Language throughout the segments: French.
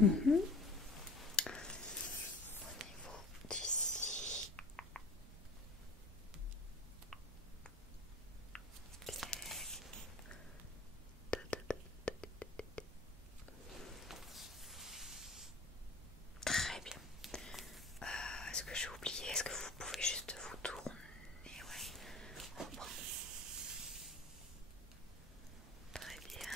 Mhm. Au niveau d'ici. Très bien. Est-ce que j'ai oublié? Est-ce que vous pouvez juste vous tourner? Ouais. On reprend. Très bien.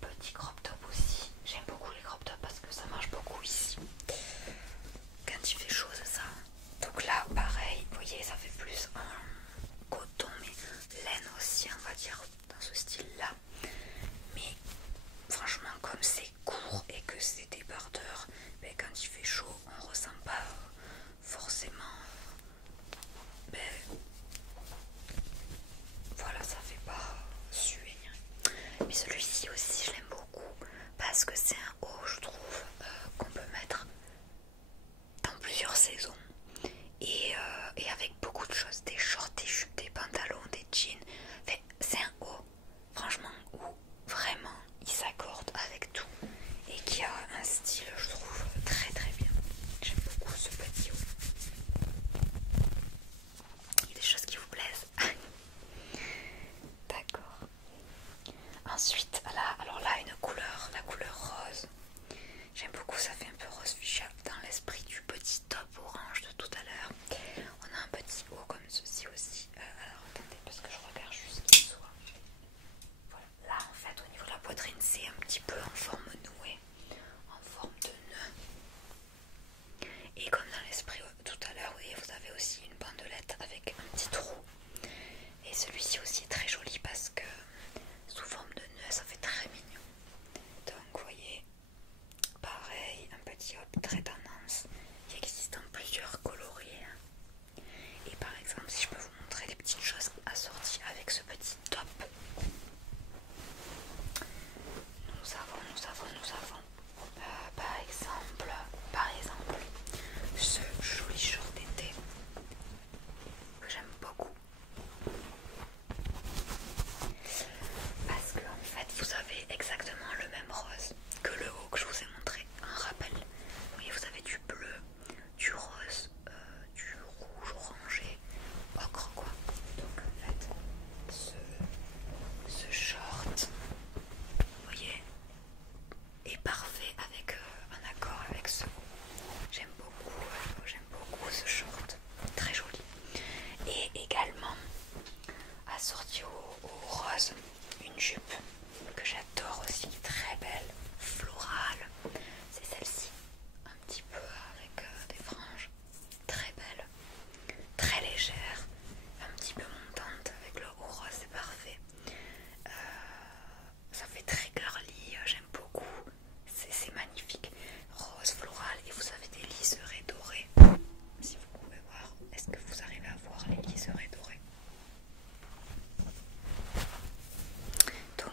Petit crop top aussi. J'aime beaucoup les crop tops parce que ça marche beaucoup ici. Quand il fait chaud, c'est ça. Donc là, pareil, vous voyez, ça fait plus en coton, mais laine aussi, on va dire, dans ce style-là. Mais franchement, comme c'est court et que c'est débardeur, ben, quand il fait chaud, on ressent pas forcément. Ben, voilà, ça fait pas suer. Mais celui-ci aussi, je l'aime beaucoup parce que c'est un haut, je trouve, qu'on peut mettre dans plusieurs saisons et avec beaucoup de choses, des shorts, des jupes, des pantalons, des jeans. Enfin, c'est un haut, franchement, où vraiment il s'accorde avec tout et qui a un style, je trouve, très très bien. J'aime beaucoup ce petit haut. Il y a des choses qui vous plaisent. D'accord. Ensuite, là, alors là, une couleur, la couleur rose. J'aime beaucoup, ça fait un peu rose fuchsia dans l'esprit du petit top orange de tout à l'heure. On a un petit haut comme ceci aussi. Alors attendez, parce que je regarde juste qu'il soit. Voilà. Là, en fait, au niveau de la poitrine, c'est un petit peu en forme nouée, en forme de nœud. Et comme dans l'esprit tout à l'heure, vous avez aussi une bandelette avec un petit trou. Et celui-ci aussi est très joli parce que sous forme de nœud, ça fait très mignon. Donc, vous voyez, pareil, un petit hop très tendance qui existe en plusieurs coloris. Et par exemple, si je peux vous montrer les petites choses assorties avec ce petit top, nous avons par exemple ce joli short d'été que j'aime beaucoup parce que en fait vous avez exactement le même rose que le haut que je vous ai montré, un rappel. Vous voyez, vous avez du bleu, du rose, du rouge orangé, ocre quoi. Donc en fait ce short, vous voyez, est parfait avec un accord avec ce haut. J'aime beaucoup ce short, très joli. Et également assorti au rose, une jupe que j'adore aussi, très belle, florale. C'est celle-ci, un petit peu avec des franges, très belle, très légère, un petit peu montante avec le haut rose, c'est parfait. Ça fait très girly, j'aime beaucoup, c'est magnifique, rose floral et vous avez des liserés dorés. Si vous pouvez voir, est-ce que vous arrivez à voir les liserés dorés? Donc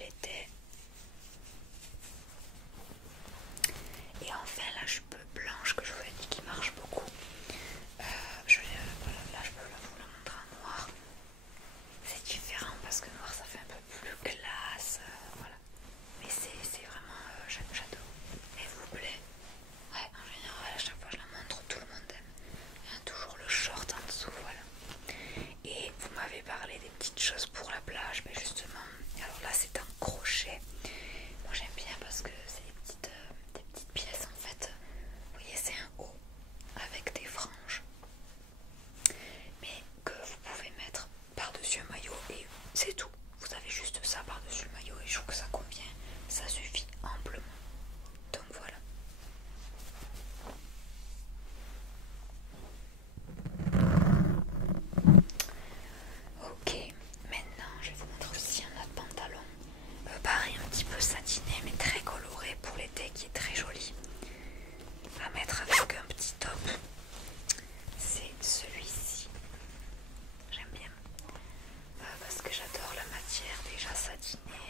l'été. Et enfin la jupe blanche que je vous ai dit qui marche beaucoup. Voilà, là je peux vous la montrer en noir. C'est différent parce que noir ça fait un peu plus classe. Voilà. Mais c'est vraiment, j'adore. Elle vous plaît? Ouais, en général à chaque fois je la montre, tout le monde aime. Il y a toujours le short en dessous, voilà. Et vous m'avez parlé des petites choses pour la plage, mais justement, alors là c'est un crochet. Moi j'aime bien parce que c'est des petites pièces en fait. Vous voyez, c'est un haut avec des franges, mais que vous pouvez mettre par-dessus un maillot et c'est tout. Vous avez juste ça par-dessus le maillot et je trouve que ça convient, ça suffit amplement. Donc voilà. Ok, maintenant je vais vous montrer aussi un autre pantalon. Pareil, un petit peu satiné mais très coloré pour l'été, qui est très joli à mettre avec un petit top. C'est celui-ci. J'aime bien parce que j'adore la matière déjà satinée.